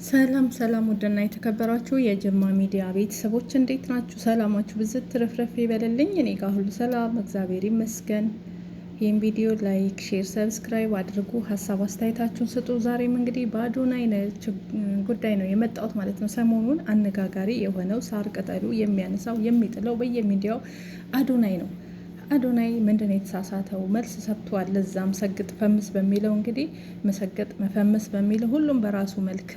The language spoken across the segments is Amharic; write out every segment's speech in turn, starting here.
ሰላም ሰላም ውድና የተከበራችሁ የጅማ ሚዲያ ቤተሰቦች እንዴት ናችሁ? ሰላማችሁ ብዝት ትርፍርፍ ይበልልኝ። እኔ ጋር ሁሉ ሰላም እግዚአብሔር ይመስገን። ይህን ቪዲዮ ላይክ፣ ሼር፣ ሰብስክራይብ አድርጉ። ሀሳብ አስተያየታችሁን ስጡ። ዛሬም እንግዲህ በአዶናይ ጉዳይ ነው የመጣሁት ማለት ነው። ሰሞኑን አነጋጋሪ የሆነው ሳር ቅጠሉ የሚያነሳው የሚጥለው በየሚዲያው አዶናይ ነው። አዶናይ ምንድን የተሳሳተው መልስ ሰጥቷል። ለዛም ሰግጥ ፈምስ በሚለው እንግዲህ መሰገጥ መፈመስ በሚለው ሁሉም በራሱ መልክ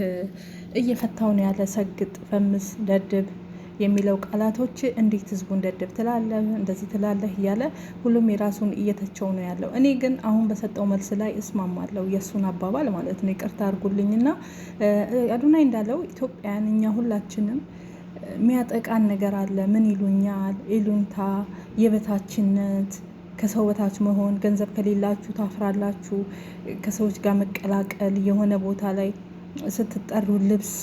እየፈታው ነው ያለ። ሰግጥ ፈምስ ደድብ የሚለው ቃላቶች እንዴት ህዝቡን ደድብ ትላለህ እንደዚህ ትላለህ እያለ ሁሉም የራሱን እየተቸው ነው ያለው። እኔ ግን አሁን በሰጠው መልስ ላይ እስማማለሁ፣ የእሱን አባባል ማለት ነው። ይቅርታ አድርጉልኝና አዶናይ እንዳለው ኢትዮጵያን እኛ ሁላችንም የሚያጠቃን ነገር አለ። ምን ይሉኛል? ይሉንታ፣ የበታችነት፣ ከሰው በታች መሆን፣ ገንዘብ ከሌላችሁ ታፍራላችሁ፣ ከሰዎች ጋር መቀላቀል፣ የሆነ ቦታ ላይ ስትጠሩ ልብስ፣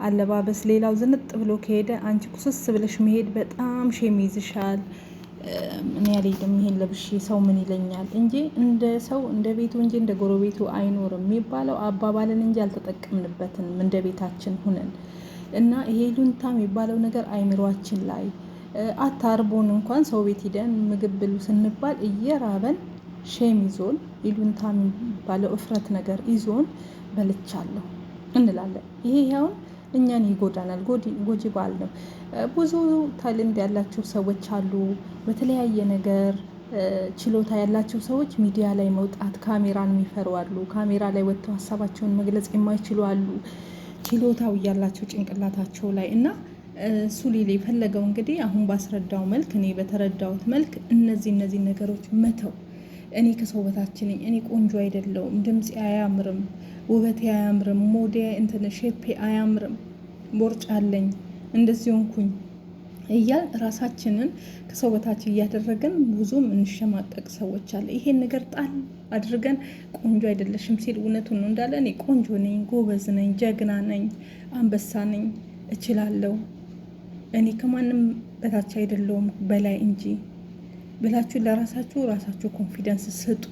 አለባበስ፣ ሌላው ዝንጥ ብሎ ከሄደ አንቺ ኩስስ ብለሽ መሄድ በጣም ሼም ይዝሻል። እኔ ያልሄድም ይሄን ለብሼ ሰው ምን ይለኛል እንጂ እንደ ሰው እንደ ቤቱ እንጂ እንደ ጎረቤቱ አይኖርም የሚባለው አባባልን እንጂ አልተጠቀምንበትም እንደ ቤታችን ሁነን እና ይሄ ሉንታ የሚባለው ነገር አይምሯችን ላይ አታርቦን እንኳን ሰው ቤት ሂደን ምግብ ብሉ ስንባል እየራበን ሼም ይዞን ይሉንታ የሚባለው እፍረት ነገር ይዞን በልቻለሁ እንላለን። ይሄ ያውን እኛን ይጎዳናል። ጎጂ ባል ነው። ብዙ ታለንት ያላቸው ሰዎች አሉ። በተለያየ ነገር ችሎታ ያላቸው ሰዎች ሚዲያ ላይ መውጣት ካሜራን የሚፈሩ አሉ። ካሜራ ላይ ወጥተው ሀሳባቸውን መግለጽ የማይችሉ አሉ። ችሎታው እያላቸው ጭንቅላታቸው ላይ እና እሱ ሊል የፈለገው እንግዲህ አሁን ባስረዳው መልክ እኔ በተረዳሁት መልክ እነዚህ ነገሮች መተው። እኔ ከሰው በታች ነኝ፣ እኔ ቆንጆ አይደለሁም፣ ድምፄ አያምርም፣ ውበቴ አያምርም፣ ሞዴ እንትን ሼፔ አያምርም፣ ቦርጭ አለኝ፣ እንደዚህ ሆንኩኝ እያል ራሳችንን ከሰው በታች እያደረገን ብዙም እንሸማቀቅ ሰዎች አለ። ይሄን ነገር ጣል አድርገን ቆንጆ አይደለሽም ሲል እውነቱን ነው እንዳለ እኔ ቆንጆ ነኝ፣ ጎበዝ ነኝ፣ ጀግና ነኝ፣ አንበሳ ነኝ፣ እችላለሁ፣ እኔ ከማንም በታች አይደለሁም በላይ እንጂ ብላችሁ ለራሳችሁ ኮንፊደንስ ስጡ።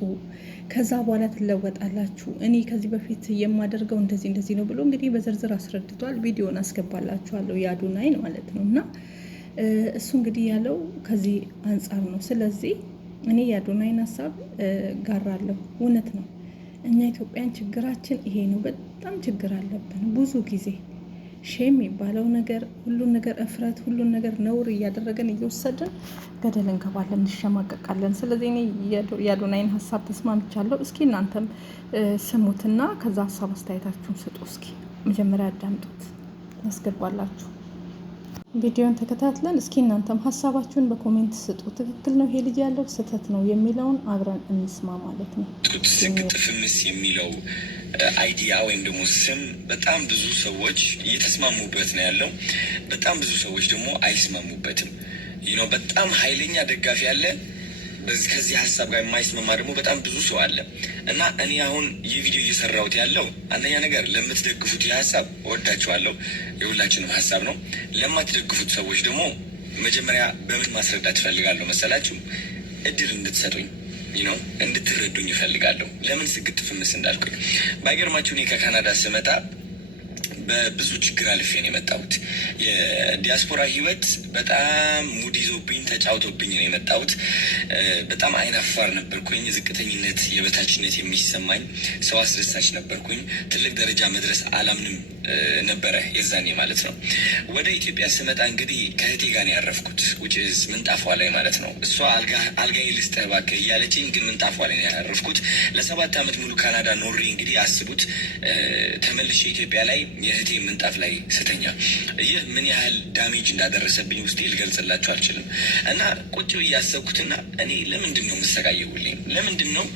ከዛ በኋላ ትለወጣላችሁ። እኔ ከዚህ በፊት የማደርገው እንደዚህ ነው ብሎ እንግዲህ በዝርዝር አስረድቷል። ቪዲዮን አስገባላችኋለሁ የአዶናይን ማለት ነው። እና እሱ እንግዲህ ያለው ከዚህ አንጻር ነው። ስለዚህ እኔ የአዶናይን ሀሳብ ጋራለሁ። እውነት ነው። እኛ ኢትዮጵያን ችግራችን ይሄ ነው። በጣም ችግር አለብን። ብዙ ጊዜ ሼም የሚባለው ነገር ሁሉን ነገር እፍረት፣ ሁሉን ነገር ነውር እያደረገን እየወሰድን ገደል እንገባለን፣ እንሸማቀቃለን። ስለዚህ እኔ የአዶናይን ሀሳብ ተስማምቻለሁ። እስኪ እናንተም ስሙትና ከዛ ሀሳብ አስተያየታችሁን ስጡ። እስኪ መጀመሪያ አዳምጡት፣ ያስገባላችሁ ቪዲዮን ተከታትለን እስኪ እናንተም ሀሳባችሁን በኮሜንት ስጡ። ትክክል ነው ይሄ ልጅ ያለው ስህተት ነው የሚለውን አብረን እንስማ ማለት ነው። ስግጥ ፍምስ የሚለው አይዲያ ወይም ደግሞ ስም በጣም ብዙ ሰዎች እየተስማሙበት ነው ያለው። በጣም ብዙ ሰዎች ደግሞ አይስማሙበትም። በጣም ኃይለኛ ደጋፊ አለ። ከዚህ ሀሳብ ጋር የማይስማማ ደግሞ በጣም ብዙ ሰው አለ እና እኔ አሁን ይህ ቪዲዮ እየሰራሁት ያለው አንደኛ ነገር ለምትደግፉት ይህ ሀሳብ እወዳችኋለሁ፣ የሁላችንም ሀሳብ ነው። ለማትደግፉት ሰዎች ደግሞ መጀመሪያ በምን ማስረዳት እፈልጋለሁ መሰላችሁ? እድል እንድትሰጡኝ እንድትረዱኝ እፈልጋለሁ። ለምን ስግጥ ፍምስ እንዳልኩኝ ባይገርማችሁ እኔ ከካናዳ ስመጣ በብዙ ችግር አልፌ ነው የመጣሁት። የዲያስፖራ ህይወት በጣም ሙድ ይዞብኝ ተጫውቶብኝ ነው የመጣሁት። በጣም አይናፋር ነበርኩኝ። ዝቅተኝነት፣ የበታችነት የሚሰማኝ ሰው አስደሳች ነበርኩኝ። ትልቅ ደረጃ መድረስ አላምንም ነበረ የዛኔ ማለት ነው። ወደ ኢትዮጵያ ስመጣ እንግዲህ ከእህቴ ጋር ነው ያረፍኩት። ውጭስ ምንጣፏ ላይ ማለት ነው። እሷ አልጋዬ ልስጥህ እባክህ እያለችኝ ግን ምንጣፏ ላይ ነው ያረፍኩት። ለ7 ዓመት ሙሉ ካናዳ ኖሬ እንግዲህ አስቡት ተመልሼ ኢትዮጵያ ላይ የእህቴ ምንጣፍ ላይ ስተኛ ይህ ምን ያህል ዳሜጅ እንዳደረሰብኝ ውስጤ ልገልጽላችሁ አልችልም። እና ቁጭ ብዬ ያሰብኩትና እኔ ለምንድን ነው የምሰቃየውልኝ? ለምንድን ነው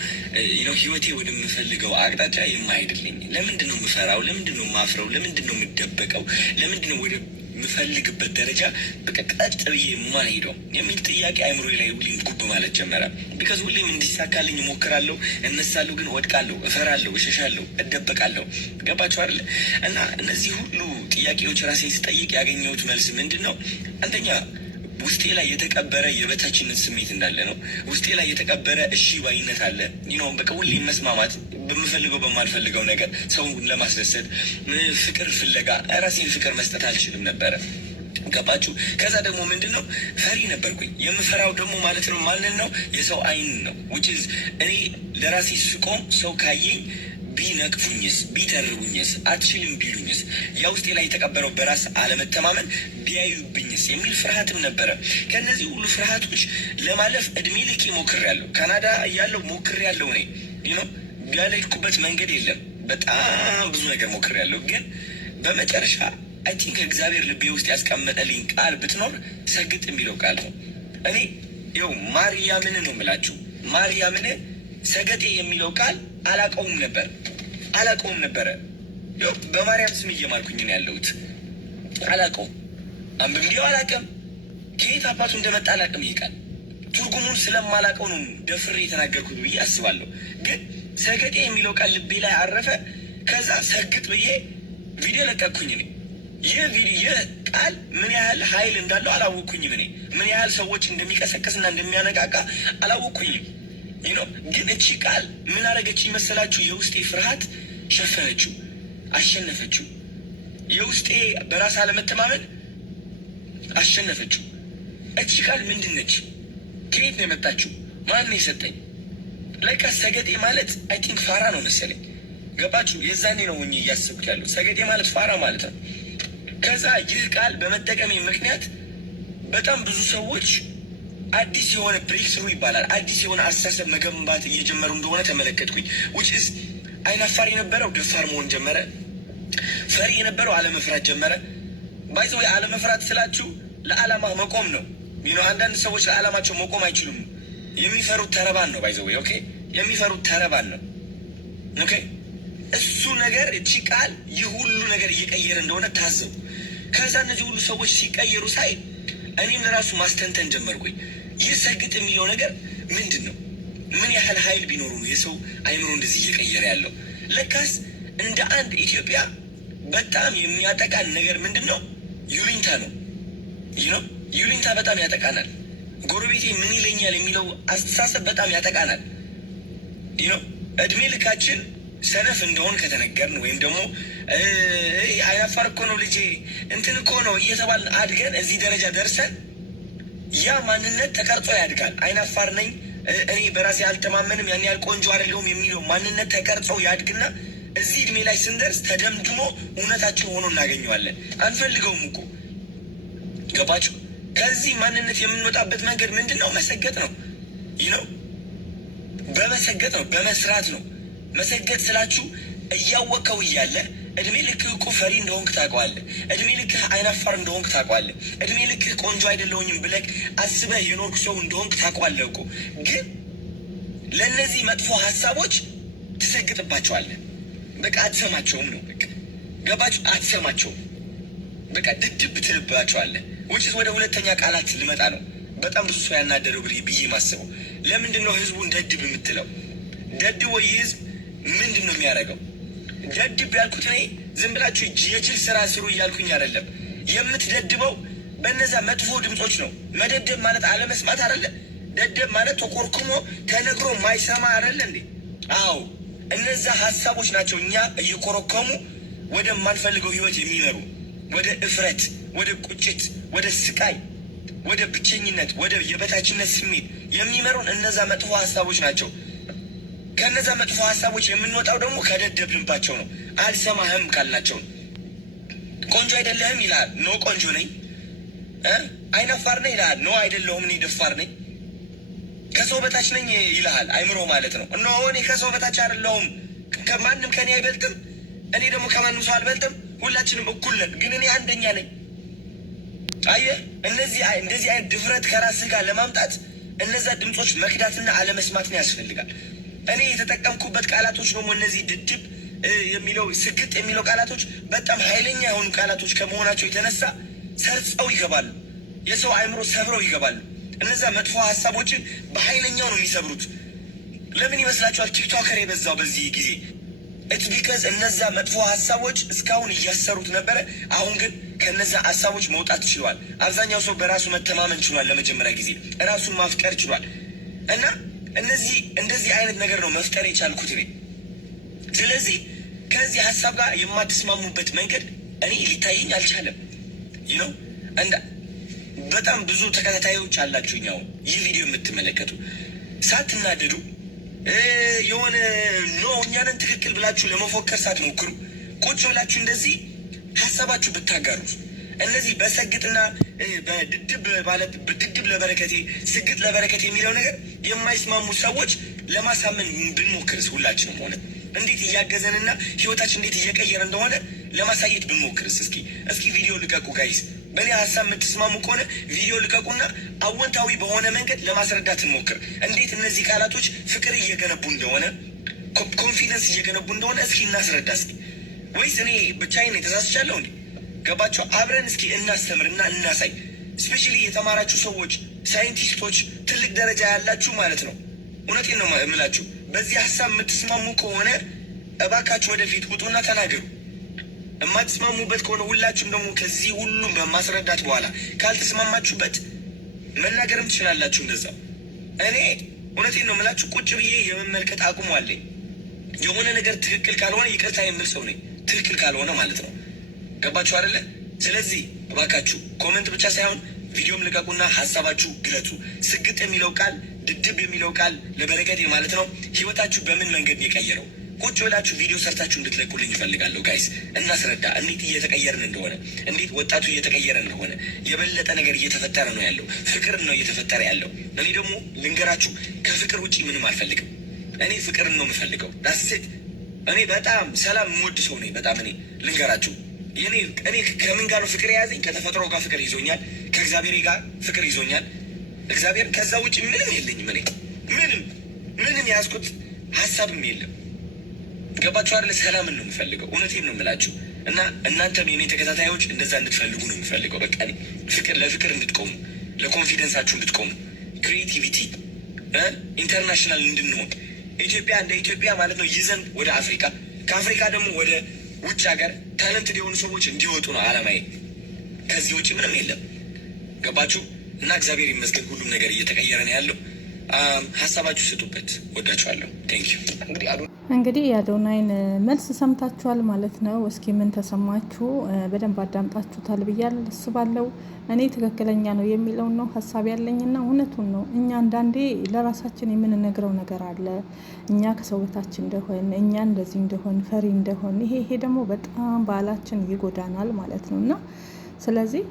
ህይወቴ ወደምፈልገው አቅጣጫ የማሄድልኝ? ለምንድን ነው የምፈራው? ለምንድን ነው የማፍረው? ለምንድን ነው የምደበቀው? ለምንድን ነው ወደ ምፈልግበት ደረጃ በቀጥ ብዬ የማልሄደው የሚል ጥያቄ አይምሮ ላይ ሁሌም ጉብ ማለት ጀመረ። ቢካዝ ሁሌም እንዲሳካልኝ እሞክራለሁ፣ እነሳለሁ፣ ግን ወድቃለሁ፣ እፈራለሁ፣ እሸሻለሁ፣ እደበቃለሁ። ገባችሁ አይደለ? እና እነዚህ ሁሉ ጥያቄዎች ራሴን ስጠይቅ ያገኘሁት መልስ ምንድን ነው? አንደኛ ውስጤ ላይ የተቀበረ የበታችነት ስሜት እንዳለ ነው። ውስጤ ላይ የተቀበረ እሺ ባይነት አለ። በቃ ሁሌ መስማማት፣ በምፈልገው በማልፈልገው ነገር ሰውን ለማስደሰት ፍቅር ፍለጋ ራሴን ፍቅር መስጠት አልችልም ነበረ። ገባችሁ? ከዛ ደግሞ ምንድን ነው ፈሪ ነበርኩኝ። የምፈራው ደግሞ ማለት ነው ማንን ነው? የሰው አይን ነው። እኔ ለራሴ ስቆም ሰው ካየኝ ቢነቅፉኝስ፣ ቢተርቡኝስ፣ አትችልም ቢሉኝስ፣ ያ ውስጤ ላይ የተቀበረው በራስ አለመተማመን ቢያዩብኝስ የሚል ፍርሃትም ነበረ። ከእነዚህ ሁሉ ፍርሃቶች ለማለፍ እድሜ ልኬ ሞክሬያለሁ። ካናዳ እያለሁ ሞክሬያለሁ። እኔ ያልሄድኩበት መንገድ የለም። በጣም ብዙ ነገር ሞክሬያለሁ። ግን በመጨረሻ አይ ቲንክ እግዚአብሔር ልቤ ውስጥ ያስቀመጠልኝ ቃል ብትኖር ሰግጥ የሚለው ቃል ነው። እኔ ይኸው ማርያምን ነው የምላችሁ። ማርያምን ሰገጤ የሚለው ቃል አላቀውም ነበረ። ይኸው በማርያም ስም እየማልኩኝ ነው ያለሁት። አላቀውም፣ አንብቤው አላቅም፣ ከየት አባቱ እንደመጣ አላቅም። ይህ ቃል ትርጉሙን ስለማላቀው ነው ደፍሬ የተናገርኩት ብዬ አስባለሁ። ግን ሰገጤ የሚለው ቃል ልቤ ላይ አረፈ። ከዛ ሰግጥ ብዬ ቪዲዮ ለቀኩኝ። ይህ ቃል ምን ያህል ኃይል እንዳለው አላወቅኩኝም። እኔ ምን ያህል ሰዎች እንደሚቀሰቅስና እንደሚያነቃቃ አላወቅኩኝም። ግን እቺ ቃል ምን አደረገች ይመሰላችሁ? የውስጤ ፍርሃት ሸፈነችው፣ አሸነፈችው። የውስጤ በራስ አለመተማመን አሸነፈችው። እቺ ቃል ምንድን ነች? ከየት ነው የመጣችው? ማን ነው የሰጠኝ? ለካ ሰገጤ ማለት አይ ቲንክ ፋራ ነው መሰለኝ። ገባችሁ? የዛኔ ነው ሆኜ እያሰብኩት ያለው ሰገጤ ማለት ፋራ ማለት ነው። ከዛ ይህ ቃል በመጠቀሜ ምክንያት በጣም ብዙ ሰዎች አዲስ የሆነ ብሬክ ስሩ ይባላል፣ አዲስ የሆነ አስተሳሰብ መገንባት እየጀመሩ እንደሆነ ተመለከትኩኝ። ውጭስ አይናፋር የነበረው ደፋር መሆን ጀመረ። ፈሪ የነበረው አለመፍራት ጀመረ። ባይዘው አለመፍራት ስላችሁ ለዓላማ መቆም ነው። አንዳንድ ሰዎች ለዓላማቸው መቆም አይችሉም። የሚፈሩት ተረባን ነው። ባይዘው ኦኬ፣ የሚፈሩት ተረባን ነው። ኦኬ፣ እሱ ነገር እቺ ቃል ይህ ሁሉ ነገር እየቀየረ እንደሆነ ታዘቡ። ከዛ እነዚህ ሁሉ ሰዎች ሲቀየሩ ሳይ እኔም ለራሱ ማስተንተን ጀመርኩኝ። ይህ ሰግጥ የሚለው ነገር ምንድን ነው? ምን ያህል ኃይል ቢኖሩ ነው የሰው አይምሮ እንደዚህ እየቀየረ ያለው? ለካስ እንደ አንድ ኢትዮጵያ በጣም የሚያጠቃን ነገር ምንድን ነው? ዩሊንታ ነው። ዩሊንታ በጣም ያጠቃናል። ጎረቤቴ ምን ይለኛል የሚለው አስተሳሰብ በጣም ያጠቃናል። እድሜ ልካችን ሰነፍ እንደሆን ከተነገርን ወይም ደግሞ አይናፋር እኮ ነው ልጄ እንትን እኮ ነው እየተባልን አድገን እዚህ ደረጃ ደርሰን ያ ማንነት ተቀርጾ ያድጋል። አይናፋር ነኝ፣ እኔ በራሴ አልተማመንም፣ ያን ያህል ቆንጆ አይደለሁም የሚለው ማንነት ተቀርጾ ያድግና እዚህ እድሜ ላይ ስንደርስ ተደምድሞ እውነታችን ሆኖ እናገኘዋለን። አንፈልገውም እኮ ገባችሁ? ከዚህ ማንነት የምንወጣበት መንገድ ምንድን ነው? መሰገጥ ነው። በመሰገጥ ነው፣ በመስራት ነው። መሰገጥ ስላችሁ እያወቀው እያለ እድሜ ልክህ እኮ ፈሪ እንደሆንክ ታውቀዋለህ። እድሜ ልክህ አይናፋር እንደሆንክ ታውቀዋለህ። እድሜ ልክህ ቆንጆ አይደለሁኝም ብለህ አስበህ የኖርክ ሰው እንደሆንክ ታውቀዋለህ እኮ። ግን ለእነዚህ መጥፎ ሀሳቦች ትሰግጥባቸዋለህ። በቃ አትሰማቸውም ነው። በቃ ገባችሁ? አትሰማቸውም። በቃ ድድብ ትልባቸዋለህ። ውጭት ወደ ሁለተኛ ቃላት ልመጣ ነው። በጣም ብዙ ሰው ያናደረው ብዬ ማስበው ለምንድን ነው ህዝቡን ደድብ የምትለው? ደድቦ ይህ ህዝብ ምንድን ነው የሚያደርገው? ደድብ ያልኩት እኔ ዝም ብላችሁ የጅል ስራ ስሩ እያልኩኝ አይደለም። የምትደድበው በእነዛ መጥፎ ድምፆች ነው። መደደብ ማለት አለመስማት አይደለ? ደደብ ማለት ተኮርኩሞ ተነግሮ ማይሰማ አይደለ እንዴ? አዎ፣ እነዛ ሀሳቦች ናቸው እኛ እየኮረኮሙ ወደ ማንፈልገው ህይወት የሚመሩ፣ ወደ እፍረት፣ ወደ ቁጭት፣ ወደ ስቃይ፣ ወደ ብቸኝነት፣ ወደ የበታችነት ስሜት የሚመሩን እነዛ መጥፎ ሀሳቦች ናቸው። ከነዛ መጥፎ ሀሳቦች የምንወጣው ደግሞ ከደደብንባቸው ነው። አልሰማህም ካልናቸው ነው። ቆንጆ አይደለህም ይልሃል። ኖ ቆንጆ ነኝ። አይናፋር ነኝ ይልሃል። ኖ አይደለሁም፣ እኔ ደፋር ነኝ። ከሰው በታች ነኝ ይልሃል። አይምሮ ማለት ነው። ኖ እኔ ከሰው በታች አይደለሁም፣ ከማንም ከኔ አይበልጥም፣ እኔ ደግሞ ከማንም ሰው አልበልጥም፣ ሁላችንም እኩል ነን፣ ግን እኔ አንደኛ ነኝ። አየህ፣ እንደዚህ አይነት ድፍረት ከራስህ ጋር ለማምጣት እነዛ ድምፆች መክዳትና አለመስማትን ያስፈልጋል። እኔ የተጠቀምኩበት ቃላቶች ደግሞ እነዚህ ድድብ የሚለው ስግጥ የሚለው ቃላቶች በጣም ኃይለኛ የሆኑ ቃላቶች ከመሆናቸው የተነሳ ሰርጸው ይገባሉ። የሰው አእምሮ ሰብረው ይገባሉ። እነዛ መጥፎ ሀሳቦችን በኃይለኛው ነው የሚሰብሩት። ለምን ይመስላችኋል ቲክቶከር የበዛው በዚህ ጊዜ? ኢትስ ቢካዝ እነዛ መጥፎ ሀሳቦች እስካሁን እያሰሩት ነበረ። አሁን ግን ከነዛ ሀሳቦች መውጣት ችሏል። አብዛኛው ሰው በራሱ መተማመን ችሏል። ለመጀመሪያ ጊዜ ራሱን ማፍቀር ችሏል። እና እንደዚህ አይነት ነገር ነው መፍጠር የቻልኩት እኔ። ስለዚህ ከዚህ ሀሳብ ጋር የማትስማሙበት መንገድ እኔ ሊታየኝ አልቻለም። ነው እንዳ በጣም ብዙ ተከታታዮች አላችሁኛው ይህ ቪዲዮ የምትመለከቱ ሳትናደዱ የሆነ እኛንን ትክክል ብላችሁ ለመፎከር ሳትሞክሩ ቁጭ ብላችሁ እንደዚህ ሀሳባችሁ ብታጋሩ እነዚህ በሰግጥና በድድብ ለበረከቴ ስግጥ ለበረከቴ የሚለው ነገር የማይስማሙ ሰዎች ለማሳመን ብንሞክርስ ሁላችንም ሆነ እንዴት እያገዘንና ህይወታችን እንዴት እየቀየረ እንደሆነ ለማሳየት ብንሞክርስ? እስኪ ቪዲዮ ልቀቁ ጋይስ። በእኔ ሀሳብ የምትስማሙ ከሆነ ቪዲዮ ልቀቁና አወንታዊ በሆነ መንገድ ለማስረዳት እንሞክር። እንዴት እነዚህ ቃላቶች ፍቅር እየገነቡ እንደሆነ ኮንፊደንስ እየገነቡ እንደሆነ እስኪ እናስረዳ። እስኪ ወይስ እኔ ብቻዬን የተሳስቻለሁ እንዴ? ገባችሁ? አብረን እስኪ እናስተምርና እናሳይ። ስፔሻሊ የተማራችሁ ሰዎች፣ ሳይንቲስቶች፣ ትልቅ ደረጃ ያላችሁ ማለት ነው። እውነቴን ነው የምላችሁ። በዚህ ሀሳብ የምትስማሙ ከሆነ እባካችሁ ወደፊት ውጡና ተናገሩ። የማትስማሙበት ከሆነ ሁላችሁም ደግሞ ከዚህ ሁሉም በማስረዳት በኋላ ካልተስማማችሁበት መናገርም ትችላላችሁ። እንደዛ እኔ እውነቴን ነው የምላችሁ ቁጭ ብዬ የመመልከት አቁሙ አለኝ። የሆነ ነገር ትክክል ካልሆነ ይቅርታ የምል ሰው ነኝ። ትክክል ካልሆነ ማለት ነው። ገባችሁ አይደለ? ስለዚህ እባካችሁ ኮመንት ብቻ ሳይሆን ቪዲዮም ልቀቁና ሀሳባችሁ ግለጹ። ስግጥ የሚለው ቃል ድድብ የሚለው ቃል ለበረከቴ ማለት ነው ህይወታችሁ በምን መንገድ የቀየረው ቁጭ ብላችሁ ቪዲዮ ሰርታችሁ እንድትለቁልኝ ይፈልጋለሁ። ጋይስ እናስረዳ፣ እንዴት እየተቀየርን እንደሆነ፣ እንዴት ወጣቱ እየተቀየረ እንደሆነ። የበለጠ ነገር እየተፈጠረ ነው ያለው። ፍቅርን ነው እየተፈጠረ ያለው። እኔ ደግሞ ልንገራችሁ ከፍቅር ውጭ ምንም አልፈልግም። እኔ ፍቅርን ነው የምፈልገው። ዳስት እኔ በጣም ሰላም የምወድ ሰው ነኝ። በጣም እኔ ልንገራችሁ እኔ ከምን ጋር ነው ፍቅር የያዘኝ? ከተፈጥሮ ጋር ፍቅር ይዞኛል። ከእግዚአብሔር ጋር ፍቅር ይዞኛል። እግዚአብሔር ከዛ ውጭ ምንም የለኝም። እኔ ምንም የያዝኩት ሀሳብም የለም። ገባችሁ አይደለ? ሰላምን ነው የምፈልገው። እውነቴን ነው የምላችሁ። እና እናንተም የኔ ተከታታዮች እንደዛ እንድትፈልጉ ነው የምፈልገው። በቃ ለፍቅር እንድትቆሙ፣ ለኮንፊደንሳችሁ እንድትቆሙ፣ ክሪኤቲቪቲ ኢንተርናሽናል እንድንሆን ኢትዮጵያ እንደ ኢትዮጵያ ማለት ነው ይዘን ወደ አፍሪካ፣ ከአፍሪካ ደግሞ ወደ ውጭ ሀገር ታለንትድ የሆኑ ሰዎች እንዲወጡ ነው አላማዬ። ከዚህ ውጭ ምንም የለም። ገባችሁ? እና እግዚአብሔር ይመስገን ሁሉም ነገር እየተቀየረ ነው ያለው። ሀሳባችሁ ስጡበት። ወዳችኋለሁ። ቴንኪዩ። እንግዲህ የአዶናይን መልስ ሰምታችኋል ማለት ነው። እስኪ ምን ተሰማችሁ? በደንብ አዳምጣችሁታል ብዬ አስባለሁ። እኔ ትክክለኛ ነው የሚለውን ነው ሀሳብ ያለኝና እውነቱን ነው። እኛ አንዳንዴ ለራሳችን የምንነግረው ነገር አለ። እኛ ከሰው በታች እንደሆን፣ እኛ እንደዚህ እንደሆን፣ ፈሪ እንደሆን፣ ይሄ ደግሞ በጣም ባህላችን ይጎዳናል ማለት ነው። እና ስለዚህ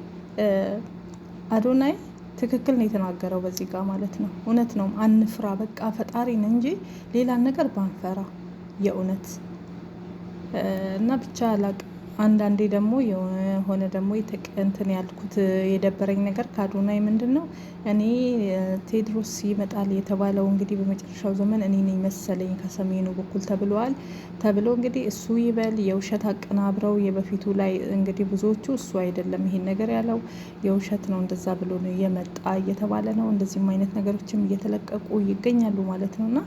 አዶናይ ትክክል ነው የተናገረው በዚህ ጋር ማለት ነው። እውነት ነው። አንፍራ፣ በቃ ፈጣሪን እንጂ ሌላን ነገር ባንፈራ የእውነት እና ብቻ አላቅም። አንዳንዴ ደግሞ የሆነ ደግሞ እንትን ያልኩት የደበረኝ ነገር ከአዶናይ ምንድን ነው እኔ ቴድሮስ ይመጣል የተባለው እንግዲህ በመጨረሻው ዘመን እኔ ነኝ መሰለኝ ከሰሜኑ በኩል ተብሎ እንግዲህ እሱ ይበል የውሸት አቀናብረው የበፊቱ ላይ እንግዲህ ብዙዎቹ እሱ አይደለም ይሄን ነገር ያለው የውሸት ነው እንደዛ ብሎ ነው የመጣ እየተባለ ነው። እንደዚህም አይነት ነገሮችም እየተለቀቁ ይገኛሉ ማለት ነው። እና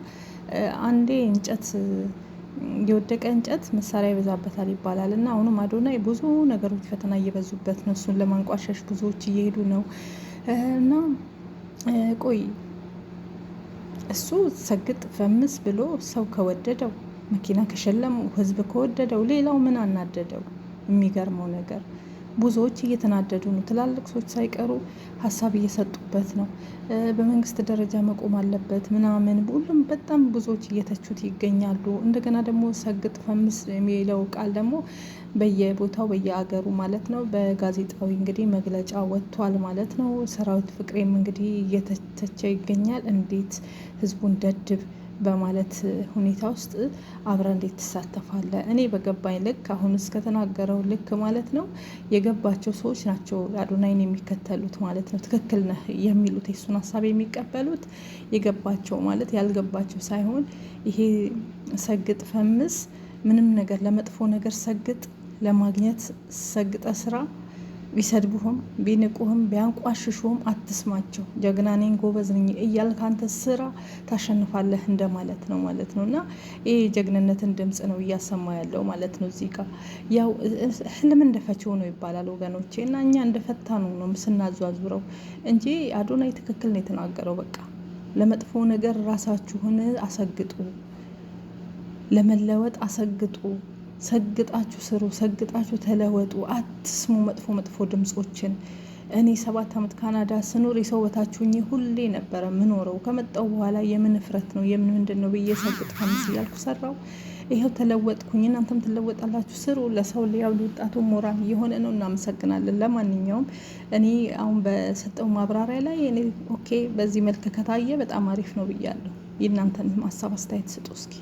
አንዴ እንጨት የወደቀ እንጨት መሳሪያ ይበዛበታል ይባላል። እና አሁንም አዶናይ ብዙ ነገሮች ፈተና እየበዙበት ነው። እሱን ለማንቋሸሽ ብዙዎች እየሄዱ ነው። እና ቆይ እሱ ሰግጥ ፈምስ ብሎ ሰው ከወደደው መኪና ከሸለሙ ህዝብ ከወደደው ሌላው ምን አናደደው? የሚገርመው ነገር ብዙዎች እየተናደዱ ነው። ትላልቅ ሰዎች ሳይቀሩ ሀሳብ እየሰጡበት ነው። በመንግስት ደረጃ መቆም አለበት ምናምን ሁሉም በጣም ብዙዎች እየተቹት ይገኛሉ። እንደገና ደግሞ ሰግጥ ፈምስ የሚለው ቃል ደግሞ በየቦታው በየአገሩ ማለት ነው በጋዜጣዊ እንግዲህ መግለጫ ወጥቷል ማለት ነው። ሰራዊት ፍቅሬም እንግዲህ እየተቸ ይገኛል። እንዴት ህዝቡን ደድብ በማለት ሁኔታ ውስጥ አብረ እንዴት ትሳተፋለ? እኔ በገባኝ ልክ አሁን እስከተናገረው ልክ ማለት ነው የገባቸው ሰዎች ናቸው አዶናይን የሚከተሉት ማለት ነው። ትክክል ነህ የሚሉት የሱን ሀሳብ የሚቀበሉት የገባቸው ማለት ያልገባቸው ሳይሆን ይሄ ሰግጥ ፈምስ ምንም ነገር ለመጥፎ ነገር ሰግጥ ለማግኘት ሰግጠ ስራ ቢሰድቡህም ቢንቁህም ቢያንቋሽሹህም አትስማቸው። ጀግና ነኝ ጎበዝ ነኝ እያልክ አንተ ስራ ታሸንፋለህ እንደማለት ነው ማለት ነው። እና ይህ የጀግንነትን ድምጽ ነው እያሰማ ያለው ማለት ነው። እዚህ ጋር ያው ህልም እንደፈችው ነው ይባላል ወገኖቼ። እና እኛ እንደፈታ ነው ስናዟዙረው እንጂ አዶናይ ትክክል ነው የተናገረው። በቃ ለመጥፎ ነገር ራሳችሁን አሰግጡ፣ ለመለወጥ አሰግጡ፣ ሰግጣችሁ ስሩ፣ ሰግጣችሁ ተለወጡ። አትስሙ መጥፎ ድምጾችን። እኔ 7 ዓመት ካናዳ ስኖር የሰው በታችሁኝ ሁሌ ነበረ ምኖረው። ከመጣው በኋላ የምን እፍረት ነው የምን ምንድን ነው ብዬ ሰግጥ ፈምስ እያልኩ ሰራው። ይኸው ተለወጥኩኝ። እናንተም ትለወጣላችሁ፣ ስሩ። ለሰው ሊያው ወጣቱ ሞራል የሆነ ነው። እናመሰግናለን። ለማንኛውም እኔ አሁን በሰጠው ማብራሪያ ላይ እኔ ኦኬ፣ በዚህ መልክ ከታየ በጣም አሪፍ ነው ብያለሁ። የእናንተን ሀሳብ አስተያየት ስጡ እስኪ።